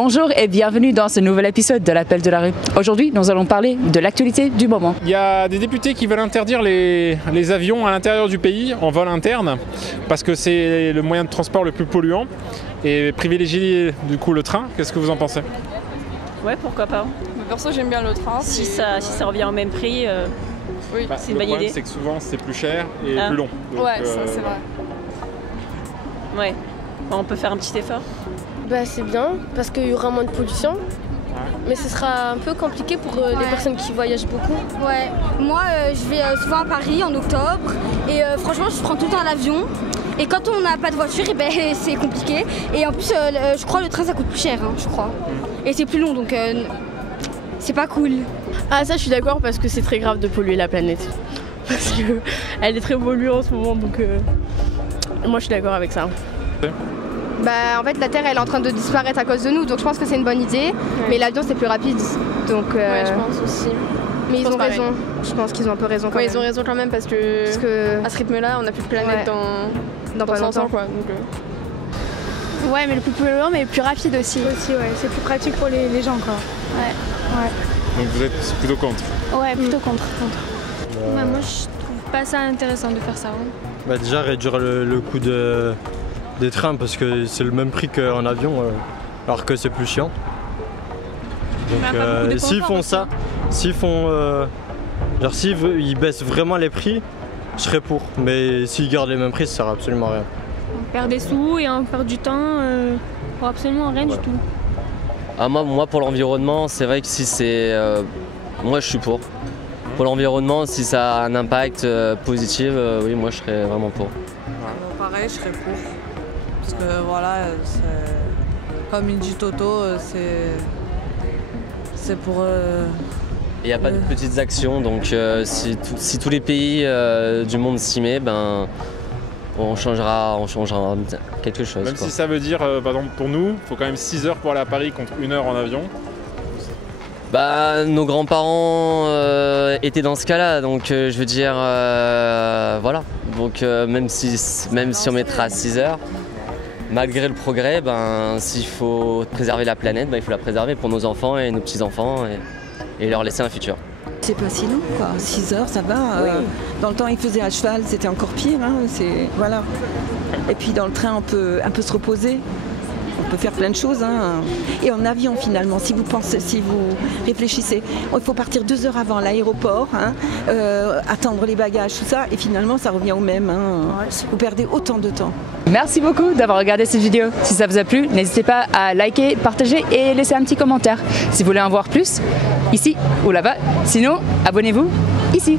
Bonjour et bienvenue dans ce nouvel épisode de l'Appel de la rue. Aujourd'hui, nous allons parler de l'actualité du moment. Il y a des députés qui veulent interdire les avions à l'intérieur du pays en vol interne parce que c'est le moyen de transport le plus polluant et privilégier du coup le train. Qu'est-ce que vous en pensez? Ouais, pourquoi pas. Perso, j'aime bien le train. Si ça revient au même prix, oui. C'est une bonne idée. Le problème, c'est que souvent c'est plus cher et plus long. Donc, ouais, ça c'est vrai. Ouais, on peut faire un petit effort. Bah, c'est bien parce qu'il y aura moins de pollution, mais ce sera un peu compliqué pour les personnes qui voyagent beaucoup. Ouais, moi je vais souvent à Paris en octobre et franchement je prends tout le temps l'avion et quand on n'a pas de voiture c'est compliqué et en plus je crois le train ça coûte plus cher je crois et c'est plus long donc c'est pas cool. Ah ça je suis d'accord parce que c'est très grave de polluer la planète parce qu'elle est très polluée en ce moment donc moi je suis d'accord avec ça. Bah, en fait la Terre elle est en train de disparaître à cause de nous donc je pense que c'est une bonne idée mais l'avion c'est plus rapide donc ouais je pense aussi. Mais ils ont raison, je pense qu'ils ont un peu raison quand même. Ils ont raison quand même parce que à ce rythme là on n'a plus de planète dans pas 100 ans quoi. Donc, ouais mais le plus polluant mais le plus rapide aussi. Aussi ouais, c'est plus pratique pour les gens quoi. Ouais. Donc vous êtes plutôt contre? Ouais plutôt contre. Bah, moi je trouve pas ça intéressant de faire ça. Bah, déjà réduire le coût des trains parce que c'est le même prix qu'en avion alors que c'est plus chiant. Donc s'ils font ça, s'ils baissent vraiment les prix, je serais pour. Mais s'ils gardent les mêmes prix, ça sert absolument à rien. On perd des sous et on perd du temps pour absolument rien du tout. Ah, moi pour l'environnement, c'est vrai que si c'est... moi je suis pour. Pour l'environnement, si ça a un impact positif, oui moi je serais vraiment pour. Pareil, je serais pour. Parce que voilà, comme il dit Toto, c'est pour... Il n'y a pas de petites actions, donc si tous les pays du monde s'y met, ben, on changera quelque chose. Même quoi. si ça veut dire, par exemple pour nous, il faut quand même 6 heures pour aller à Paris contre 1 heure en avion. Bah, nos grands-parents étaient dans ce cas-là, donc je veux dire, voilà. Donc même si on mettra 6 heures, malgré le progrès, ben, s'il faut préserver la planète, ben, il faut la préserver pour nos enfants et nos petits-enfants et leur laisser un futur. C'est pas si long, quoi. 6 heures, ça va. Oui. Dans le temps, ils faisaient à cheval, c'était encore pire. Voilà. Et puis dans le train, on peut un peu se reposer. On peut faire plein de choses. Et en avion, finalement, si vous réfléchissez, il faut partir 2 heures avant l'aéroport, attendre les bagages, tout ça, et finalement, ça revient au même. Vous perdez autant de temps. Merci beaucoup d'avoir regardé cette vidéo. Si ça vous a plu, n'hésitez pas à liker, partager et laisser un petit commentaire. Si vous voulez en voir plus, ici ou là-bas. Sinon, abonnez-vous ici.